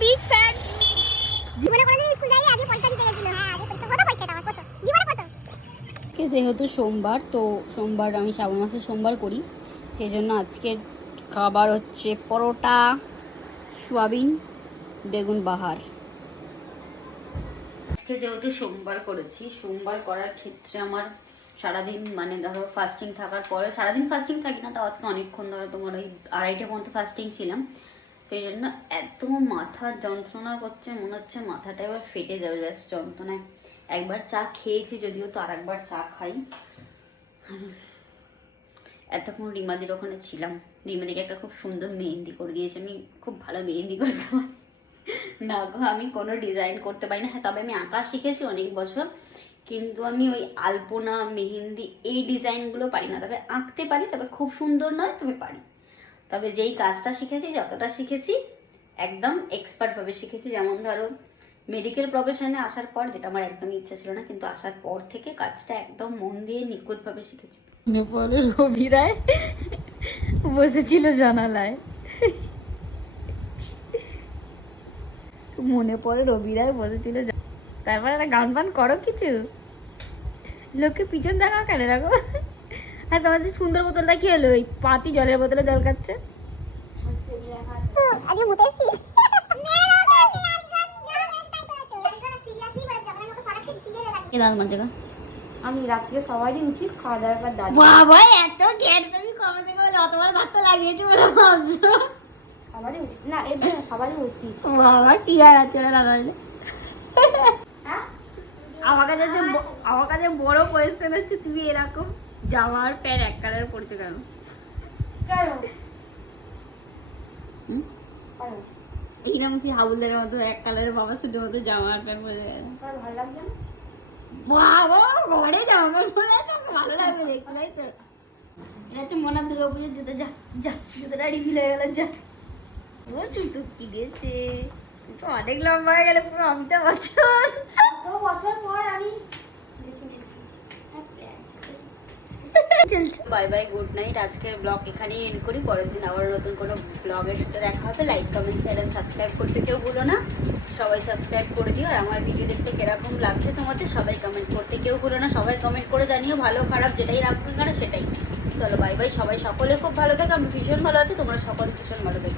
Big fan. জীবনে কোনোদিন school যাইনি, আগে পরীক্ষা দিতে গেছিল। হ্যাঁ আগে পরীক্ষা, কত পরীক্ষা আমার, কত জীবনে কত। যেহেতু সোমবার, তো সোমবার আমি শ্রাবণ মাসে সোমবার করি, সেই জন্য আজকে খাবার হচ্ছে পরোটা, সোয়াবিন, বেগুন বাহার। আজকে যেহেতু সোমবার করেছি, সোমবার করার ক্ষেত্রে আমার সারাদিন মানে ধরো ফাস্টিং থাকার পরে, সারাদিন ফাস্টিং থাকি না, তো আজকে অনেকক্ষণ ধরো তোমার ওই 2:30 পর্যন্ত ফাস্টিং ছিলাম, সেই জন্য এত মাথার যন্ত্রণা করছে, মনে হচ্ছে মাথাটা এবার ফেটে যাবে জাস্ট যন্ত্রণায়। একবার চা খেয়েছি যদিও, তো আর একবার চা খাই। এতক্ষণ রিমাদির ওখানে ছিলাম, রিমাদিকে একটা খুব সুন্দর মেহেন্দি করে দিয়েছে। আমি খুব ভালো মেহেন্দি করতে পারি না গো, আমি কোনো ডিজাইন করতে পারি না। হ্যাঁ, তবে আমি আঁকা শিখেছি অনেক বছর, কিন্তু আমি ওই আলপনা, মেহেন্দি এই ডিজাইনগুলো পারি না। তবে আঁকতে পারি, তবে খুব সুন্দর নয়, তবে পারি। তবে যেই কাজটা শিখেছি, যতটা শিখেছি একদম এক্সপার্টভাবে শিখেছি। যেমন ধরো মেডিকেল প্রফেশনে আসার পর, যেটা আমার একদমই ইচ্ছা ছিল না, কিন্তু আসার পর থেকে কাজটা একদম মন দিয়ে নিখুঁতভাবে শিখেছি। নেপালের রবি রায় বসেছিল জানালায়, মনে পড়ে রবি রায় বসেছিল। তারপর একটা গান বান করো কিছু, লোককে পিছন দেখাও কেন রাখো। আর তোমাদের সুন্দর বোতলটা কি হলো? ওই পাতি জলের বোতলে জল খাচ্ছে। আগে মুতে এসেছিস। আমি রাত্রে সবারই উচিত খাওয়া দাওয়ার পর দাঁড়িয়ে। বাবা এত জ্ঞান তুমি কবে থেকে বলে অতবার ধাক্কা লাগিয়েছো বলে ভাবছো? সবারই উচিত না, এর সবারই উচিত। বাবা টিয়ার আছে ওরা দাঁড়ালে। আমার কাছে বড় কোয়েশ্চেন হচ্ছে, তুমি এরকম জামা আর প্যান্ট এক কালার পরছো কেন? এইরকম সেই হাবুলের মতো এক কালারের বাবা শুধু মতো জামা আর প্যান্ট পরে যায় না। ভালো লাগছে না? বাবা ঘরে জামা প্যান্ট পরে সবকে ভালো লাগবে দেখতে, তাই তো? এটা হচ্ছে মনে দুর্গা পুজোর জুতো। যা যা, জুতোটা রিভিল হয়ে গেল। যা, ও চুতো কি গেছে, তুই তো অনেক লম্বা হয়ে গেলে, পুরো অমিতাভ বচ্চন। বছর পর আমি বাই বাই, গুড নাইট। আজকের ব্লগ এখানেই এন্ড করি। পরের দিন আবার নতুন কোনো ব্লগের সাথে দেখা হবে। Like, comment, share and subscribe করতে কেউ ভুলো না। সবাই সাবস্ক্রাইব করে দিও। আর আমার ভিডিও দেখতে কিরকম লাগছে তোমাদের সবাই কমেন্ট করতে কেউ ভুলো না। সবাই কমেন্ট করে জানিও, ভালো খারাপ যেটাই রাখবে না সেটাই। চলো বাই বাই, সবাই সকলে খুব ভালো থাকো। আমি ভীষণ ভালো আছি, তোমরা সকলে ভীষণ ভালো থাকো।